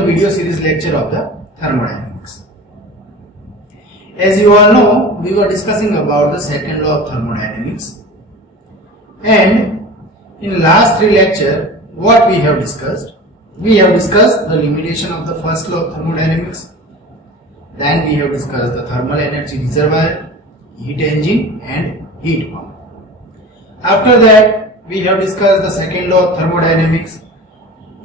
the video series lecture of the thermodynamics. As you all know, we were discussing about the second law of thermodynamics, and in last three lectures what we have discussed? We have discussed the limitation of the first law of thermodynamics, then we have discussed the thermal energy reservoir, heat engine and heat pump. After that we have discussed the second law of thermodynamics,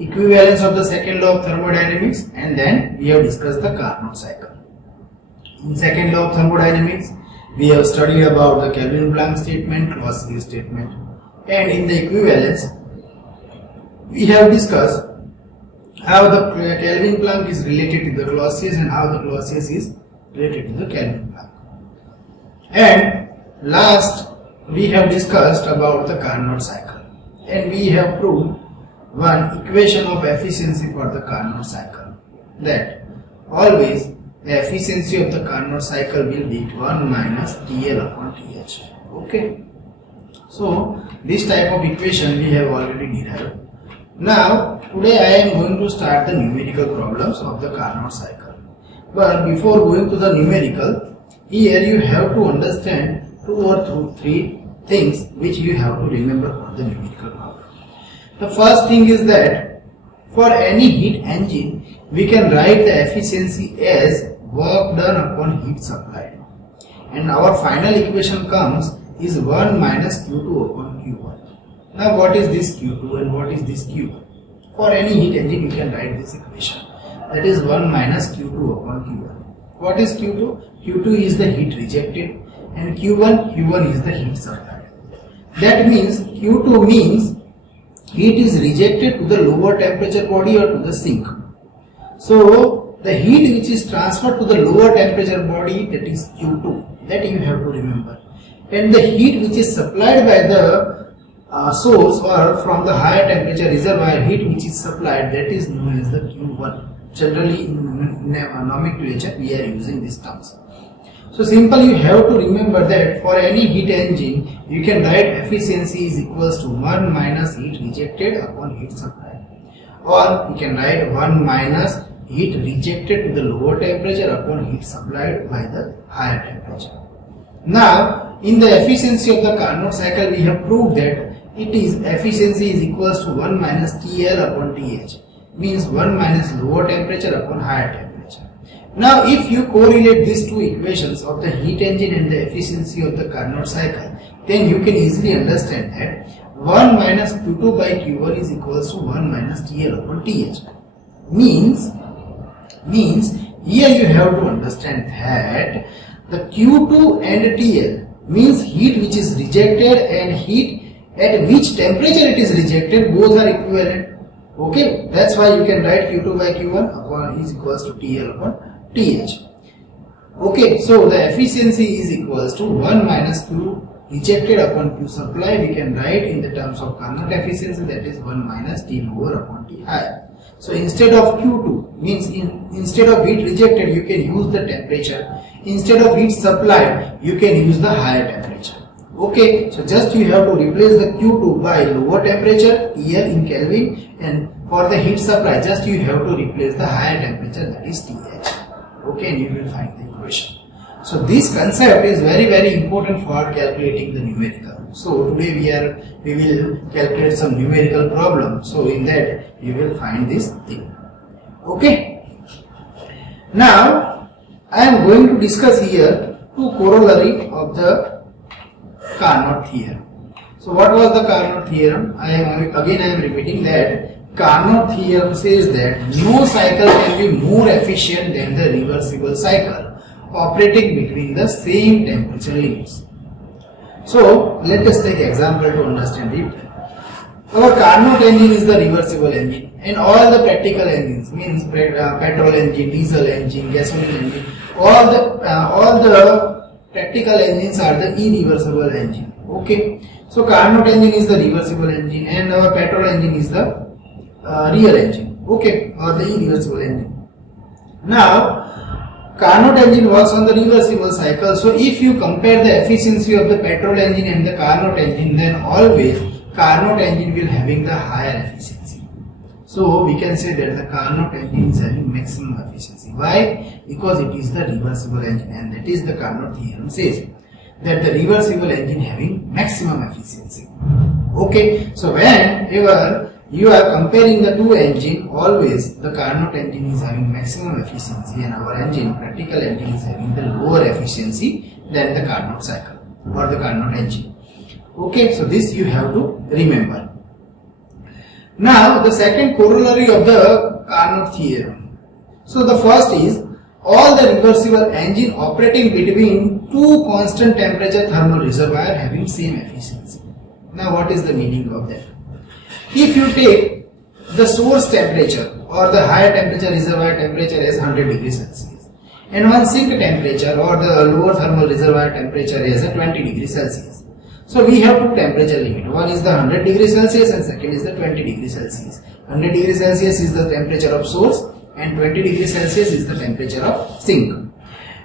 equivalence of the second law of thermodynamics, and then we have discussed the Carnot cycle. In second law of thermodynamics, we have studied about the Kelvin-Planck statement, Clausius statement, and in the equivalence, we have discussed how the Kelvin-Planck is related to the Clausius and how the Clausius is related to the Kelvin-Planck. And last, we have discussed about the Carnot cycle, and we have proved one equation of efficiency for the Carnot cycle, that always the efficiency of the Carnot cycle will be 1 minus TL upon TH. Okay. So this type of equation we have already derived. Now today I am going to start the numerical problems of the Carnot cycle. But before going to the numerical, here you have to understand two or three things which you have to remember for the numerical problem. The first thing is that for any heat engine, we can write the efficiency as work done upon heat supplied, and our final equation comes is 1 minus Q2 upon Q1. Now what is this Q2 and what is this Q1? For any heat engine you can write this equation, that is 1 minus Q2 upon Q1. What is Q2? Q2 is the heat rejected and Q1 is the heat supplied. That means Q2 means heat is rejected to the lower temperature body or to the sink. So the heat which is transferred to the lower temperature body, that is Q2, that you have to remember. And the heat which is supplied by the source or from the higher temperature reservoir, heat which is supplied, that is known as the Q1. Generally in nomenclature we are using these terms. So simple, you have to remember that for any heat engine you can write efficiency is equals to 1 minus heat rejected upon heat supplied, or you can write 1 minus heat rejected to the lower temperature upon heat supplied by the higher temperature. Now in the efficiency of the Carnot cycle we have proved that it is efficiency is equals to 1 minus TL upon TH, means 1 minus lower temperature upon higher temperature. Now if you correlate these two equations of the heat engine and the efficiency of the Carnot cycle, then you can easily understand that 1 minus Q2 by Q1 is equals to 1 minus TL upon TH. Means here you have to understand that the Q2 and TL means heat which is rejected and heat at which temperature it is rejected, both are equivalent. Okay, that's why you can write Q2 by Q1 upon is equals to TL upon TH. Okay, so the efficiency is equals to 1 minus Q rejected upon Q supply. We can write in the terms of Carnot efficiency, that is 1 minus T lower upon T higher. So instead of Q2 means instead of heat rejected you can use the temperature, instead of heat supplied you can use the higher temperature. Okay, so just you have to replace the Q2 by lower temperature TL in Kelvin, and for the heat supply just you have to replace the higher temperature, that is TH. Okay, and you will find the equation. So this concept is very important for calculating the numerical. So today we will calculate some numerical problem. So in that you will find this thing. Okay. Now I am going to discuss here two corollary of the Carnot theorem. So what was the Carnot theorem? I am repeating that Carnot theorem says that no cycle can be more efficient than the reversible cycle operating between the same temperature limits. So let us take example to understand it. Our Carnot engine is the reversible engine, and all the practical engines means petrol engine, diesel engine, gasoline engine, all the practical engines are the irreversible engine. Okay, so Carnot engine is the reversible engine and our petrol engine is the real engine, okay, or the irreversible engine. Now Carnot engine works on the reversible cycle, so if you compare the efficiency of the petrol engine and the Carnot engine, then always Carnot engine will having the higher efficiency. So we can say that the Carnot engine is having maximum efficiency. Why? Because it is the reversible engine, and that is the Carnot theorem says that the reversible engine having maximum efficiency. Okay, so whenever you are comparing the two engine, always the Carnot engine is having maximum efficiency and our engine, practical engine, is having the lower efficiency than the Carnot cycle or the Carnot engine. Okay, so this you have to remember. Now the second corollary of the Carnot theorem. So the first is all the reversible engine operating between two constant temperature thermal reservoir having same efficiency. Now what is the meaning of that? If you take the source temperature or the higher temperature reservoir temperature as 100 degrees Celsius and one sink temperature or the lower thermal reservoir temperature as 20 degrees Celsius. So we have two temperature limit. One is the 100 degrees Celsius and second is the 20 degrees Celsius. 100 degrees Celsius is the temperature of source and 20 degrees Celsius is the temperature of sink.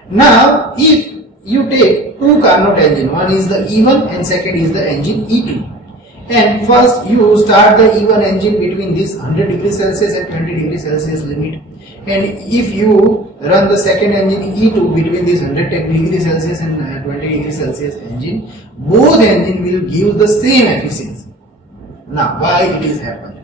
Now if you take two Carnot engine, one is the E1 and second is the engine E2. And first you start the E1 engine between this 100 degrees Celsius and 20 degrees Celsius limit. And if you run the second engine E2 between this 100 degrees Celsius and 20 degrees Celsius engine, both engine will give the same efficiency. Now why it is happened?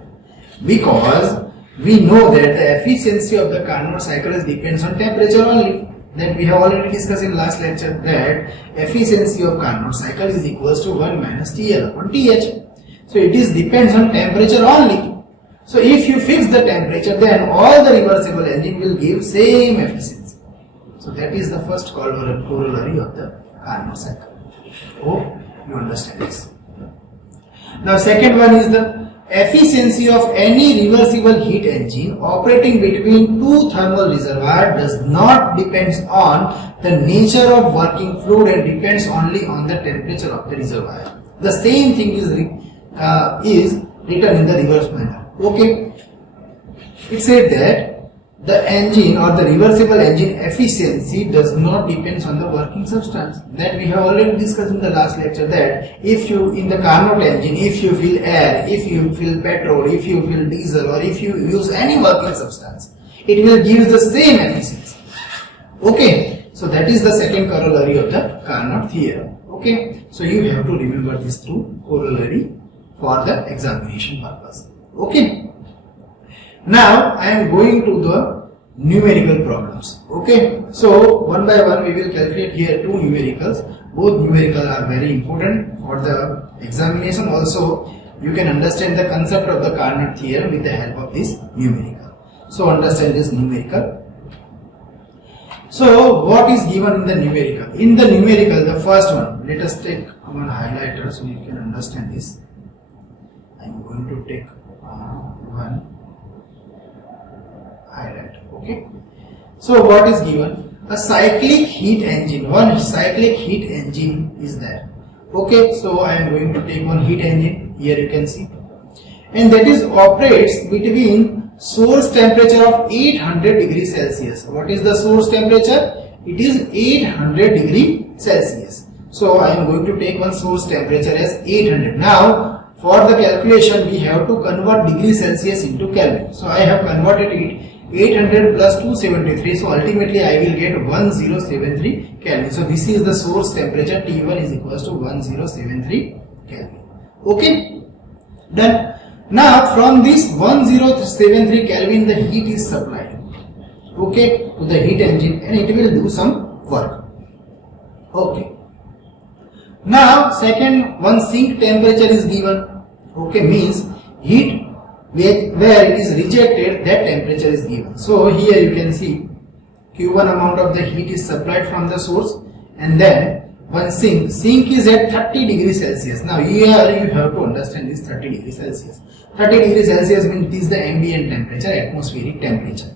Because we know that the efficiency of the Carnot cycle depends on temperature only. That we have already discussed in last lecture that efficiency of Carnot cycle is equals to 1 minus TL upon TH. So it is depends on temperature only. So if you fix the temperature, then all the reversible engine will give same efficiency. So that is the first corollary of the Carnot cycle. Hope you understand this. Now second one is the efficiency of any reversible heat engine operating between two thermal reservoirs does not depends on the nature of working fluid and depends only on the temperature of the reservoir. The same thing is written in the reverse manner. Okay, it said that the engine or the reversible engine efficiency does not depend on the working substance. That we have already discussed in the last lecture that if you in the Carnot engine, if you fill air, if you fill petrol, if you fill diesel or if you use any working substance, it will give the same efficiency. Okay, so that is the second corollary of the Carnot theorem. Okay, so you have to remember these two corollary for the examination purpose. Okay, now I am going to the numerical problems. Okay, so one by one we will calculate here two numericals. Both numericals are very important for the examination. Also you can understand the concept of the Carnot theorem with the help of this numerical. So understand this numerical. So what is given in the numerical? In the numerical, the first one, let us take one highlighter so you can understand this. I am going to take one highlighter. Okay, so what is given? A cyclic heat engine. One cyclic heat engine is there. Okay, so I am going to take one heat engine. Here you can see, and that is operates between source temperature of 800 degrees Celsius. What is the source temperature? It is 800 degrees Celsius. So I am going to take one source temperature as 800. Now for the calculation we have to convert degrees Celsius into Kelvin. So I have converted it 800 plus 273. So ultimately I will get 1073 Kelvin. So this is the source temperature. T1 is equals to 1073 Kelvin. Okay, done. Now from this 1073 Kelvin the heat is supplied, okay, to the heat engine and it will do some work. Okay, now second one sink temperature is given. Okay, means heat where it is rejected, that temperature is given. So here you can see Q1 amount of the heat is supplied from the source, and then one sink is at 30 degrees Celsius. Now here you have to understand this 30 degrees Celsius. 30 degrees Celsius means this is the ambient temperature, atmospheric temperature.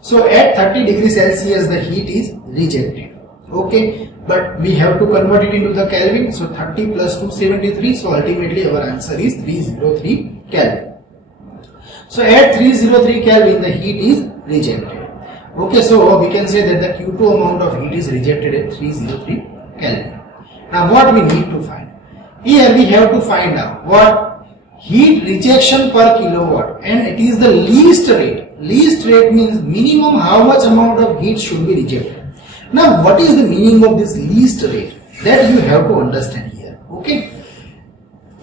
So at 30 degrees Celsius the heat is rejected. Okay, but we have to convert it into the Kelvin. So 30 plus 273. So ultimately our answer is 303 Kelvin. So at 303 Kelvin the heat is rejected. Okay, so we can say that the Q2 amount of heat is rejected at 303 Kelvin. Now what we need to find? Here we have to find out what heat rejection per kilowatt, and it is the least rate. Least rate means minimum how much amount of heat should be rejected. Now what is the meaning of this least rate? That you have to understand here. Okay.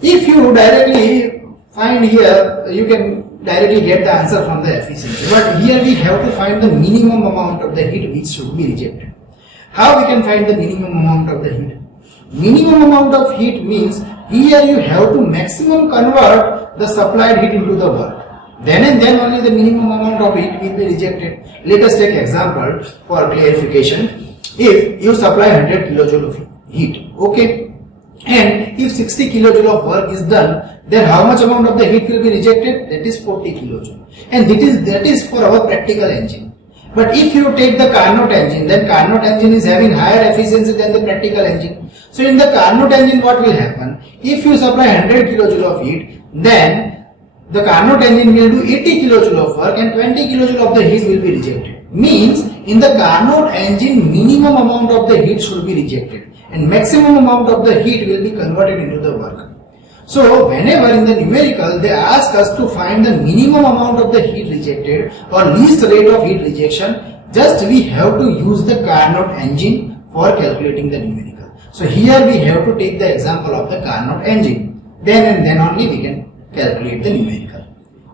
If you directly find here, you can directly get the answer from the efficiency. But here we have to find the minimum amount of the heat which should be rejected. How we can find the minimum amount of the heat? Minimum amount of heat means here you have to maximum convert the supplied heat into the work. Then and then only the minimum amount of heat will be rejected. Let us take example for clarification. If you supply 100 kilojoule of heat, okay, and if 60 kilojoule of work is done, then how much amount of the heat will be rejected? That is 40 kilojoule, and that is for our practical engine. But if you take the Carnot engine, then Carnot engine is having higher efficiency than the practical engine. So in the Carnot engine, what will happen? If you supply 100 kilojoule of heat, then the Carnot engine will do 80 kilojoule of work and 20 kilojoule of the heat will be rejected. Means in the Carnot engine, minimum amount of the heat should be rejected and maximum amount of the heat will be converted into the work. So whenever in the numerical they ask us to find the minimum amount of the heat rejected or least rate of heat rejection, just we have to use the Carnot engine for calculating the numerical. So here we have to take the example of the Carnot engine. Then and then only we can calculate the numerical.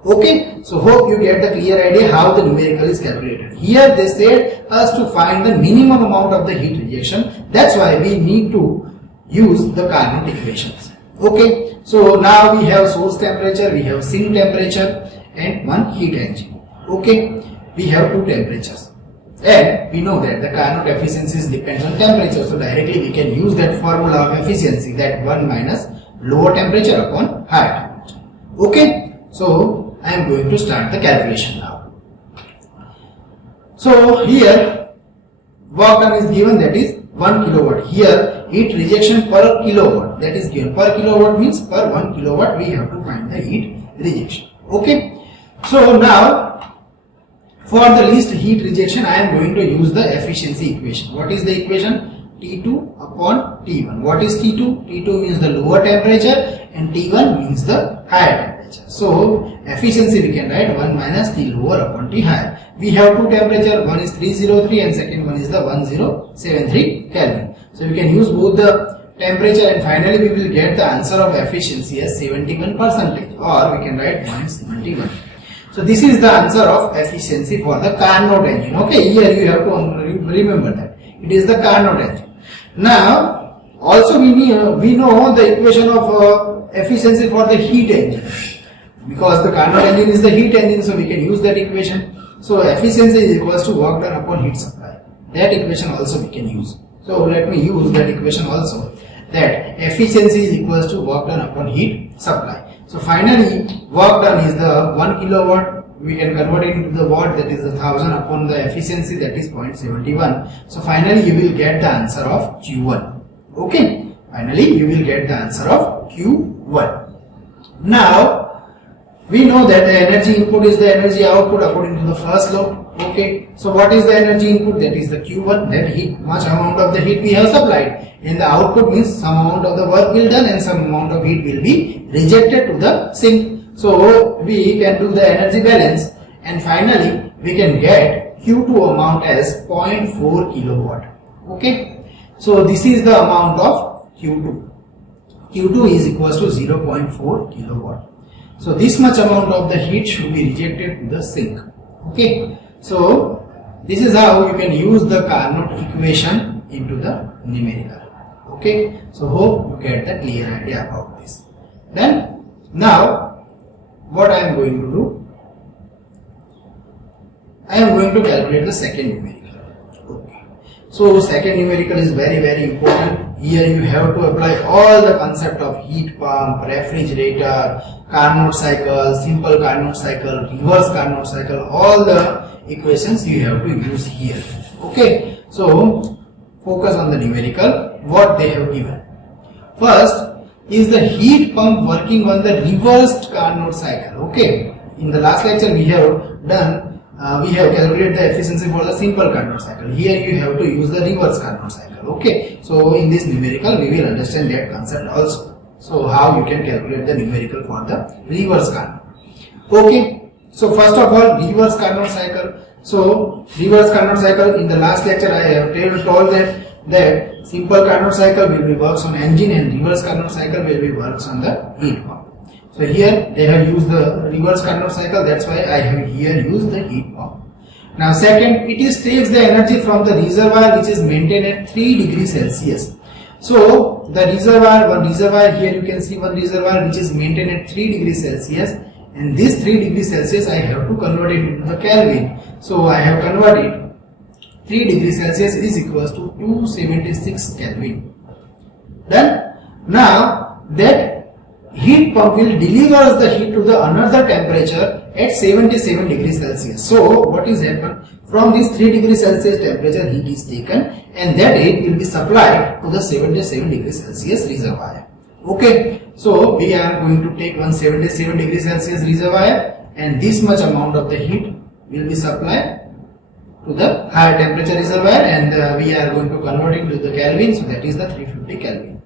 Okay, so hope you get the clear idea how the numerical is calculated. Here they said us to find the minimum amount of the heat rejection. That's why we need to use the Carnot equations. Okay, so now we have source temperature, we have sink temperature and one heat engine. Okay, we have two temperatures. And we know that the Carnot efficiency depends on temperature. So directly we can use that formula of efficiency, that 1 minus lower temperature upon higher temperature. Okay, so I am going to start the calculation now. So here work done is given, that is 1 kilowatt. Here heat rejection per kilowatt, that is given. Per kilowatt means per 1 kilowatt we have to find the heat rejection. Okay, so now for the least heat rejection I am going to use the efficiency equation. What is the equation? T2 upon T1. What is T2? T2 means the lower temperature and T1 means the higher temperature. So efficiency we can write 1 minus T lower upon T higher. We have two temperature, one is 303 and second one is the 1073 Kelvin. So we can use both the temperature and finally we will get the answer of efficiency as 71%, or we can write 0.71. So this is the answer of efficiency for the Carnot engine. Okay, here you have to remember that it is the Carnot engine. Now also we know the equation of efficiency for the heat engine, because the Carnot engine is the heat engine, so we can use that equation. So efficiency is equals to work done upon heat supply. That equation also we can use. So let me use that equation also, that efficiency is equals to work done upon heat supply. So finally work done is the 1 kilowatt, we can convert it into the watt, that is 1000 upon the efficiency, that is 0.71. So finally you will get the answer of Q1. Okay, finally you will get the answer of Q1. Now we know that the energy input is the energy output according to the first law. Okay, so what is the energy input? That is the Q1, that heat, much amount of the heat we have supplied, and the output means some amount of the work will done and some amount of heat will be rejected to the sink. So we can do the energy balance and finally we can get Q2 amount as 0.4 kilowatt. Okay, so this is the amount of Q2. Q2 is equals to 0.4 kilowatt. So this much amount of the heat should be rejected to the sink. Okay, so this is how you can use the Carnot equation into the numerical. Okay, so hope you get the clear idea about this. Then now what I am going to do, I am going to calculate the second numerical. Okay, so second numerical is very important. Here you have to apply all the concept of heat pump, refrigerator, Carnot cycle, simple Carnot cycle, reverse Carnot cycle, all the equations you have to use here. Okay, so focus on the numerical, what they have given. First is the heat pump working on the reversed Carnot cycle. Okay, in the last lecture we have done, we have calculated the efficiency for the simple Carnot cycle. Here you have to use the reverse Carnot cycle. Okay, so in this numerical we will understand that concept also. So how you can calculate the numerical for the reverse Carnot. Okay, so first of all, reverse Carnot cycle. So reverse Carnot cycle, in the last lecture I have told that simple Carnot cycle will be works on engine and reverse Carnot cycle will be works on the heat pump. So here they have used the reverse Carnot cycle, that's why I have here used the heat pump. Now second, it is takes the energy from the reservoir which is maintained at 3 degrees Celsius. So the one reservoir here you can see one reservoir which is maintained at 3 degrees Celsius, and this 3 degrees Celsius I have to convert it into the Kelvin. So I have converted 3 degrees Celsius is equals to 276 Kelvin. Done. Now that heat pump will deliver the heat to the another temperature at 77 degrees Celsius. So what is happened? From this 3 degrees Celsius temperature heat is taken and that heat will be supplied to the 77 degrees Celsius reservoir. Okay, so we are going to take 177 degrees Celsius reservoir and this much amount of the heat will be supplied to the higher temperature reservoir, and we are going to convert it to the Kelvin, so that is the 350 Kelvin.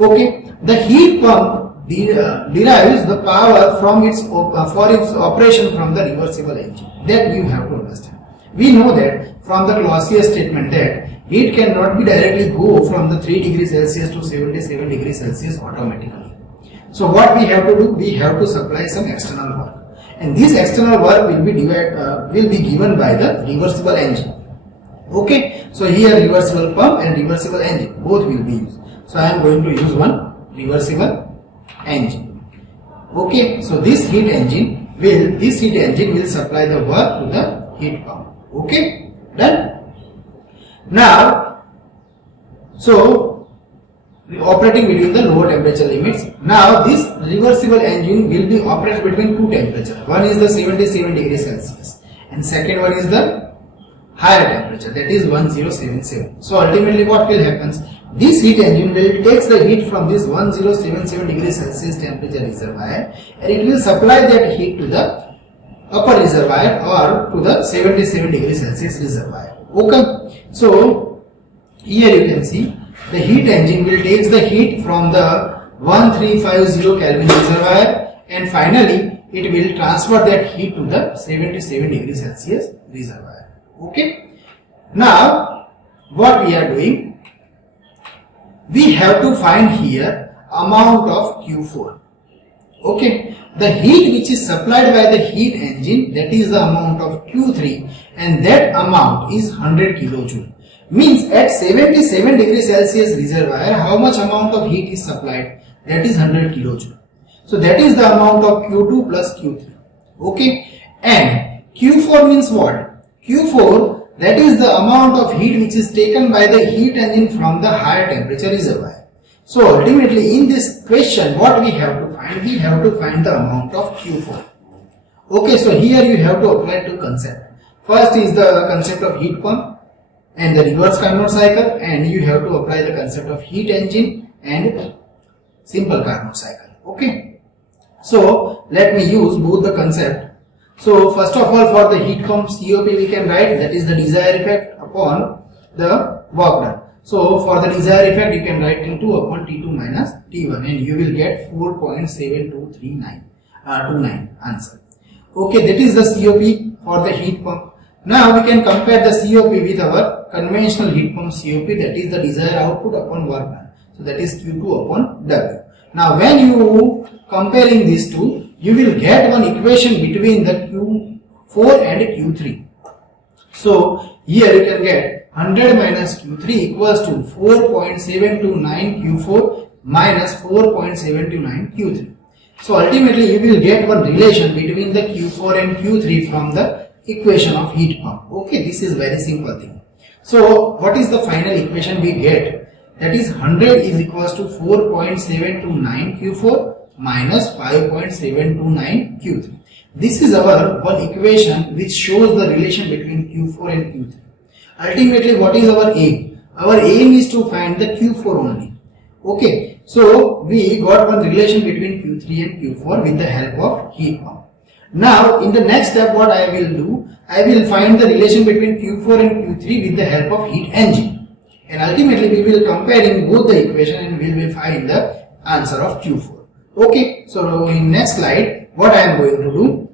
Okay, the heat pump derives the power from its operation from the reversible engine. That you have to understand. We know that from the Clausius statement that heat cannot be directly go from the 3 degrees Celsius to 77 degrees Celsius automatically. So what we have to do? We have to supply some external work, and this external work will be given by the reversible engine. Okay, so here reversible pump and reversible engine both will be used. So I am going to use one reversible engine. Okay, so this heat engine will supply the work to the heat pump. Okay, done. Now, so operating between the lower temperature limits. Now this reversible engine will be operated between two temperatures. One is the 77 degrees Celsius and second one is the higher temperature, that is 1077. So ultimately what will happen? This heat engine will take the heat from this 1077 degrees Celsius temperature reservoir and it will supply that heat to the upper reservoir or to the 77 degrees Celsius reservoir. Okay, so here you can see the heat engine will take the heat from the 1350 Kelvin reservoir and finally it will transfer that heat to the 77 degrees Celsius reservoir. Okay, now what we are doing? We have to find here amount of Q4. Okay, the heat which is supplied by the heat engine, that is the amount of Q3, and that amount is 100 kilojoule. Means at 77 degrees Celsius reservoir, how much amount of heat is supplied? That is 100 kilojoule. So that is the amount of Q2 plus Q3. Okay, and Q4 means what? Q4, that is the amount of heat which is taken by the heat engine from the higher temperature reservoir. So ultimately in this question what we have to find? We have to find the amount of Q4. Okay, so here you have to apply two concepts. First is the concept of heat pump and the reverse Carnot cycle, and you have to apply the concept of heat engine and simple Carnot cycle. Okay, so let me use both the concept. So first of all, for the heat pump COP we can write, that is the desired effect upon the work done. So for the desired effect you can write T2 upon T2 minus T1 and you will get 4.7239 answer. Okay, that is the COP for the heat pump. Now we can compare the COP with our conventional heat pump COP, that is the desired output upon work done. So that is Q2 upon W. Now when you comparing these two, you will get one equation between the Q4 and Q3. So here you can get 100 minus Q3 equals to 4.729 Q4 minus 4.729 Q3. So ultimately you will get one relation between the Q4 and Q3 from the equation of heat pump. Okay, this is very simple thing. So what is the final equation we get? That is 100 is equals to 4.729 Q4 minus 5.729 Q3. This is our one equation which shows the relation between Q4 and Q3. Ultimately what is our aim? Our aim is to find the Q4 only. Okay, so we got one relation between Q3 and Q4 with the help of heat pump. Now in the next step what I will do, I will find the relation between Q4 and Q3 with the help of heat engine. And ultimately we will comparing both the equation and we will find the answer of Q4. Okay, so in next slide, what I am going to do,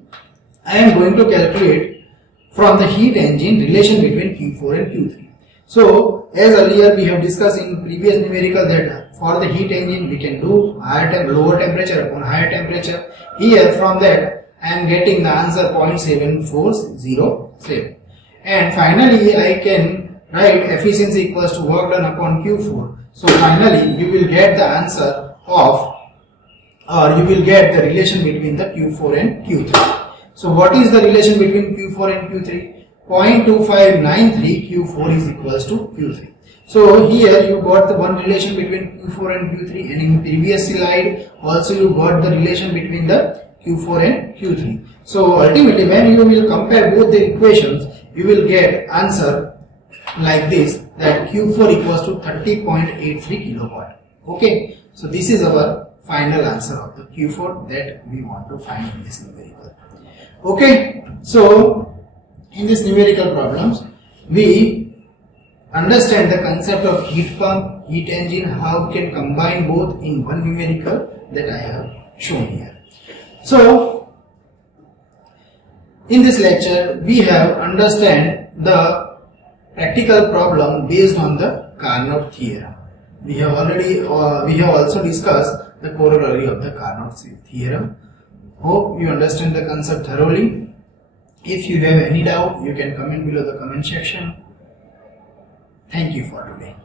I am going to calculate from the heat engine relation between Q4 and Q3. So as earlier we have discussed in previous numerical that for the heat engine we can do lower temperature upon higher temperature. Here from that I am getting the answer 0.7407, and finally I can write efficiency equals to work done upon Q4. So finally you will get the answer of, or you will get the relation between the Q4 and Q3. So what is the relation between Q4 and Q3? 0.2593 Q4 is equals to Q3. So here you got the one relation between Q4 and Q3, and in previous slide also you got the relation between the Q4 and Q3. So ultimately when you will compare both the equations, you will get answer like this, that Q4 equals to 30.83 kilowatt. Okay, so this is our final answer of the Q4 that we want to find in this numerical. Okay, so in this numerical problems we understand the concept of heat pump, heat engine, how we can combine both in one numerical that I have shown here. So in this lecture we have understand the practical problem based on the Carnot theorem. We have also discussed the corollary of the Carnot theorem. Hope you understand the concept thoroughly. If you have any doubt, you can comment below the comment section. Thank you for today.